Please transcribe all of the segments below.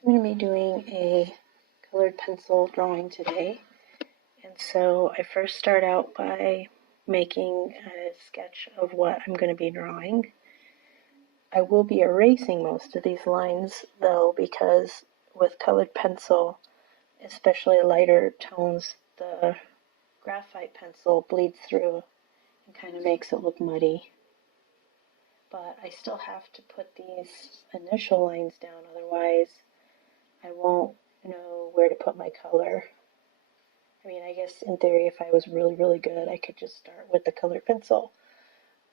I'm going to be doing a colored pencil drawing today. And so I first start out by making a sketch of what I'm going to be drawing. I will be erasing most of these lines though, because with colored pencil, especially lighter tones, the graphite pencil bleeds through and kind of makes it look muddy. But I still have to put these initial lines down, otherwise I won't know where to put my color. I mean, I guess in theory, if I was really, really good, I could just start with the colored pencil.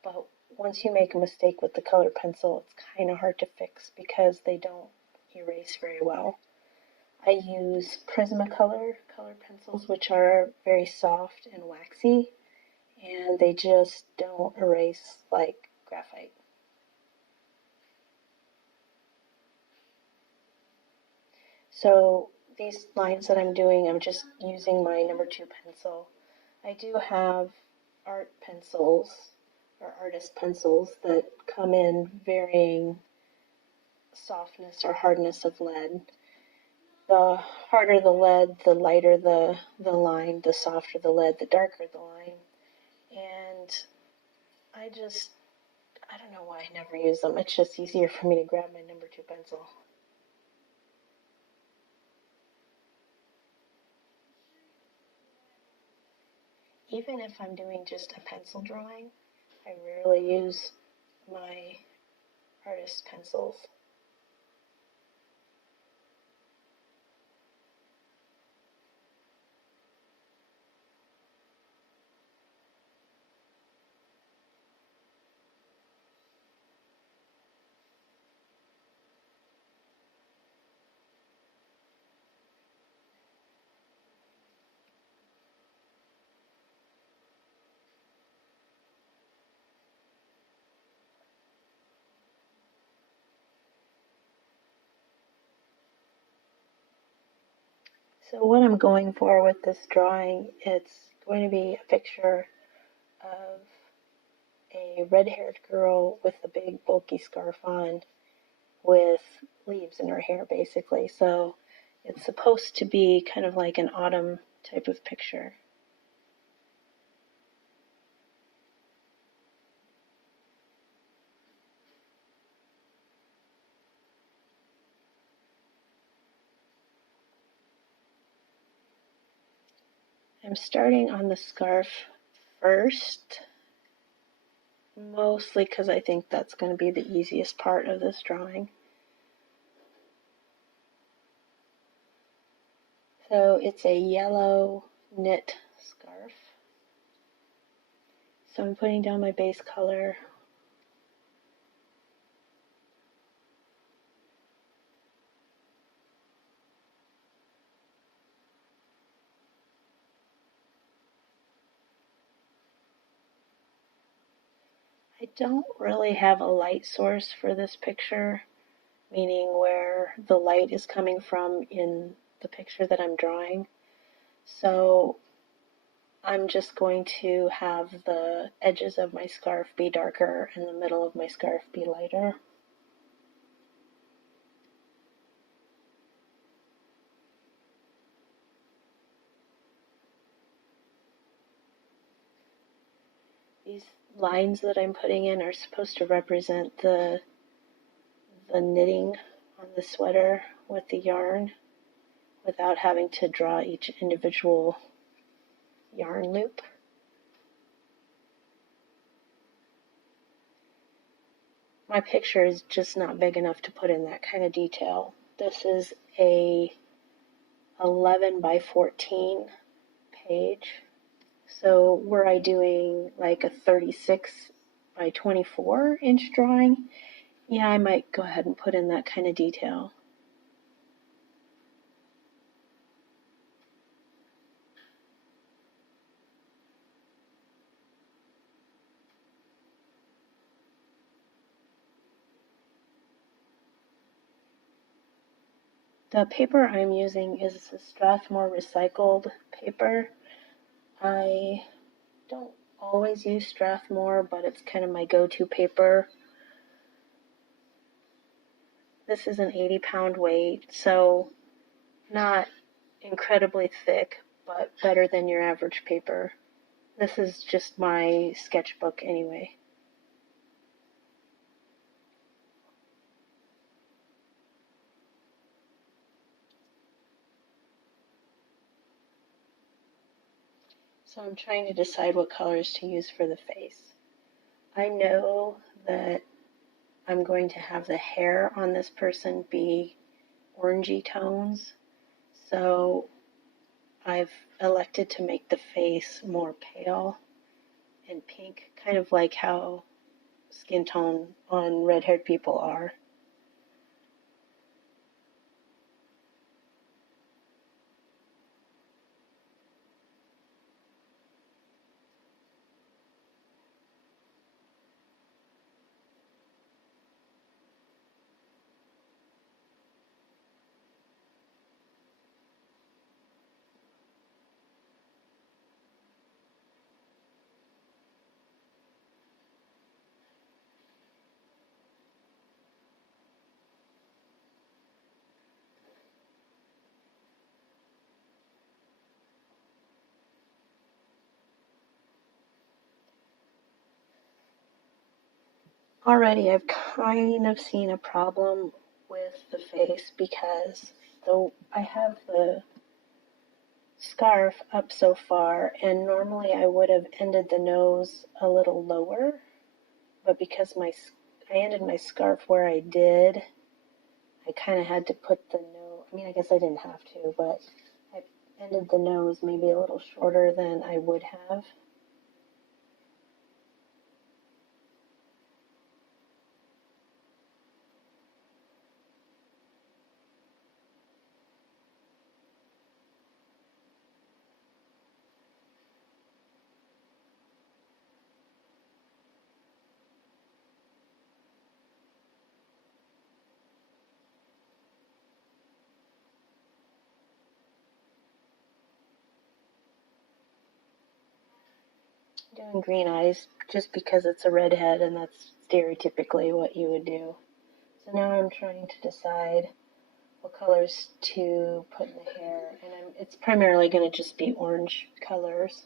But once you make a mistake with the colored pencil, it's kind of hard to fix because they don't erase very well. I use Prismacolor colored pencils, which are very soft and waxy, and they just don't erase like graphite. So these lines that I'm doing, I'm just using my number 2 pencil. I do have art pencils or artist pencils that come in varying softness or hardness of lead. The harder the lead, the lighter the line, the softer the lead, the darker the line. And I don't know why I never use them. It's just easier for me to grab my number 2 pencil. Even if I'm doing just a pencil drawing, I rarely use my artist pencils. So what I'm going for with this drawing, it's going to be a picture of a red-haired girl with a big bulky scarf on with leaves in her hair basically. So it's supposed to be kind of like an autumn type of picture. I'm starting on the scarf first, mostly because I think that's going to be the easiest part of this drawing. So it's a yellow knit scarf. So I'm putting down my base color. I don't really have a light source for this picture, meaning where the light is coming from in the picture that I'm drawing. So I'm just going to have the edges of my scarf be darker and the middle of my scarf be lighter. These lines that I'm putting in are supposed to represent the knitting on the sweater with the yarn without having to draw each individual yarn loop. My picture is just not big enough to put in that kind of detail. This is a 11 by 14 page. So were I doing like a 36 by 24 inch drawing, yeah, I might go ahead and put in that kind of detail. The paper I'm using is a Strathmore recycled paper. I don't always use Strathmore, but it's kind of my go-to paper. This is an 80-pound weight, so not incredibly thick, but better than your average paper. This is just my sketchbook anyway. So I'm trying to decide what colors to use for the face. I know that I'm going to have the hair on this person be orangey tones, so I've elected to make the face more pale and pink, kind of like how skin tone on red-haired people are. Already I've kind of seen a problem with the face because though I have the scarf up so far, and normally I would have ended the nose a little lower, but because I ended my scarf where I did, I kind of had to put the nose, I mean, I guess I didn't have to, but I ended the nose maybe a little shorter than I would have. Doing green eyes just because it's a redhead and that's stereotypically what you would do. So now I'm trying to decide what colors to put in the hair, and it's primarily going to just be orange colors.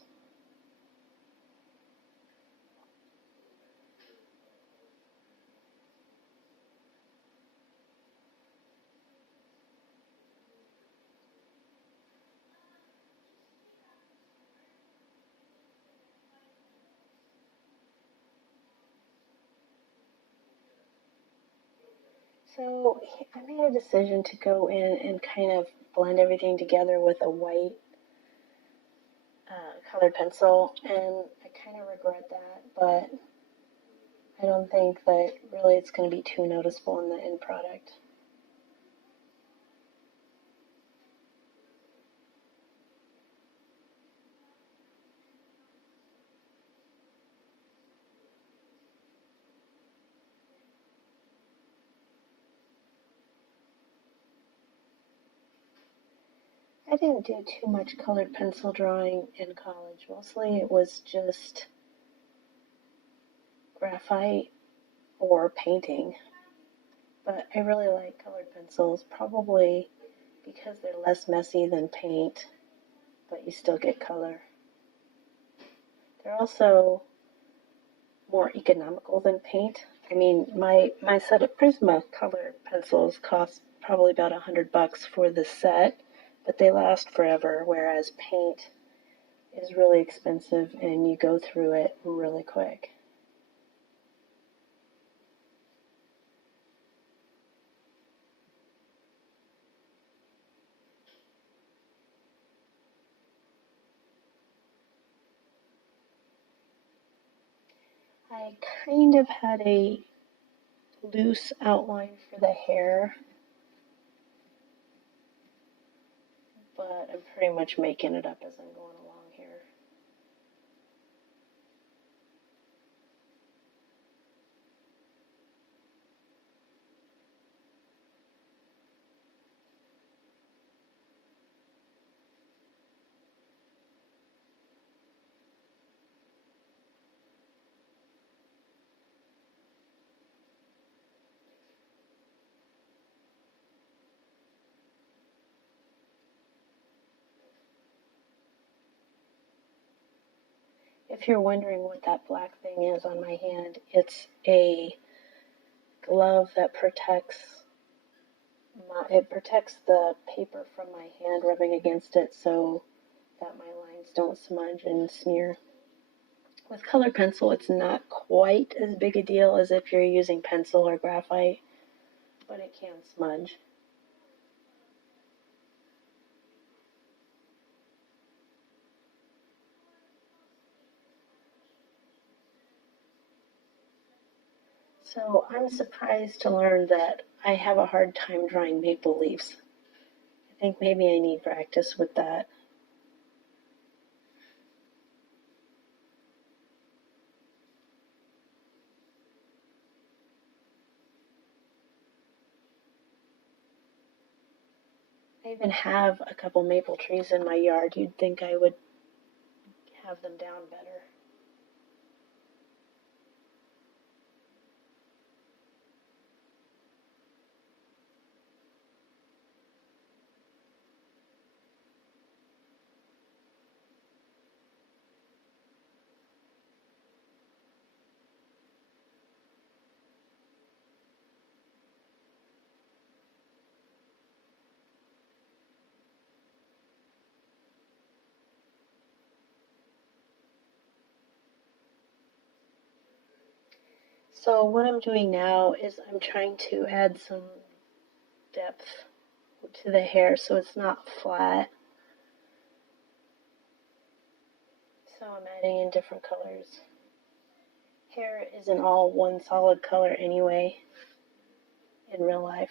So I made a decision to go in and kind of blend everything together with a white colored pencil, and I kind of regret that, but I don't think that really it's going to be too noticeable in the end product. I didn't do too much colored pencil drawing in college. Mostly it was just graphite or painting. But I really like colored pencils, probably because they're less messy than paint, but you still get color. They're also more economical than paint. I mean, my set of Prismacolor pencils cost probably about $100 for the set, but they last forever, whereas paint is really expensive and you go through it really quick. I kind of had a loose outline for the hair, but I'm pretty much making it up as I'm going along here. If you're wondering what that black thing is on my hand, it's a glove that protects the paper from my hand rubbing against it so that my lines don't smudge and smear. With colored pencil, it's not quite as big a deal as if you're using pencil or graphite, but it can smudge. So I'm surprised to learn that I have a hard time drawing maple leaves. I think maybe I need practice with that. I even have a couple maple trees in my yard. You'd think I would have them down better. So what I'm doing now is I'm trying to add some depth to the hair so it's not flat. So I'm adding in different colors. Hair isn't all one solid color anyway in real life.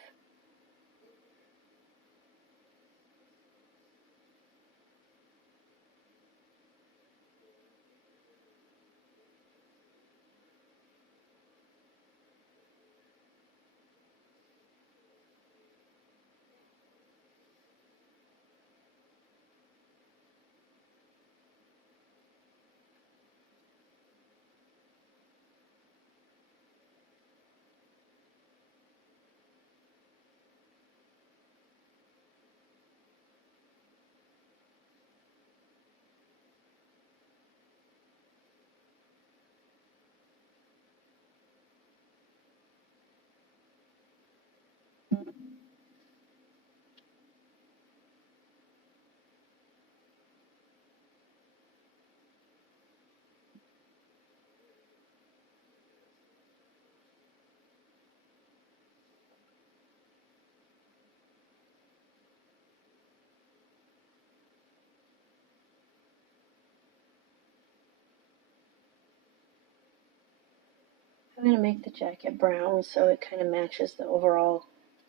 I'm going to make the jacket brown so it kind of matches the overall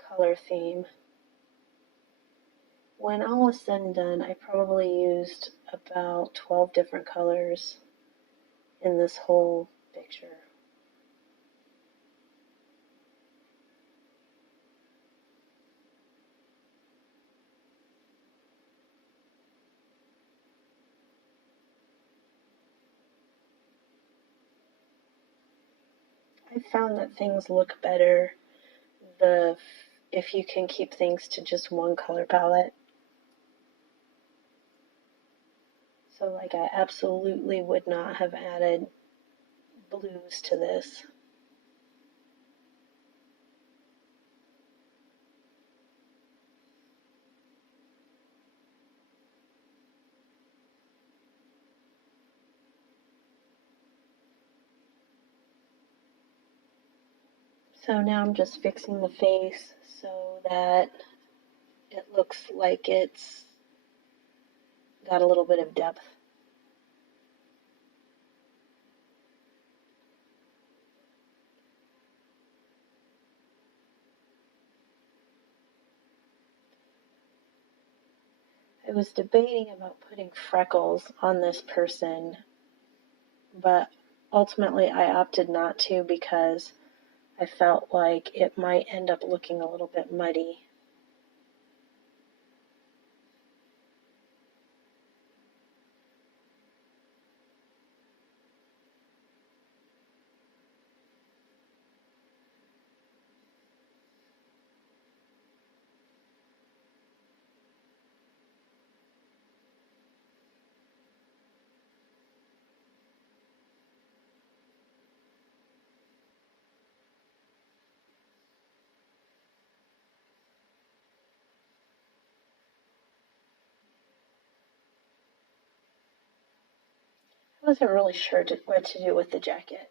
color theme. When all is said and done, I probably used about 12 different colors in this whole picture. I found that things look better if you can keep things to just one color palette. So like I absolutely would not have added blues to this. So now I'm just fixing the face so that it looks like it's got a little bit of depth. I was debating about putting freckles on this person, but ultimately I opted not to because I felt like it might end up looking a little bit muddy. wasn't really sure what to do with the jacket.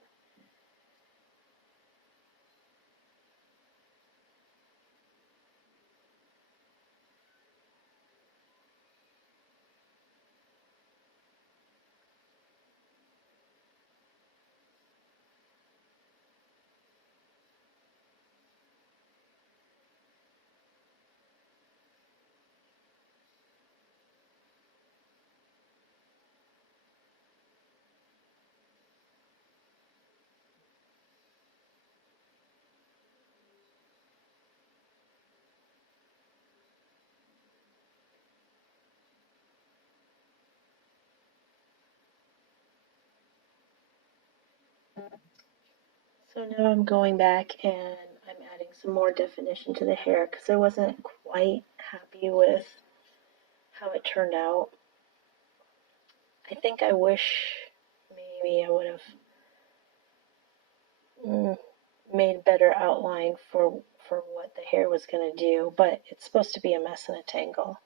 So now I'm going back and I'm adding some more definition to the hair because I wasn't quite happy with how it turned out. I think I wish maybe I would have made better outline for what the hair was going to do, but it's supposed to be a mess and a tangle.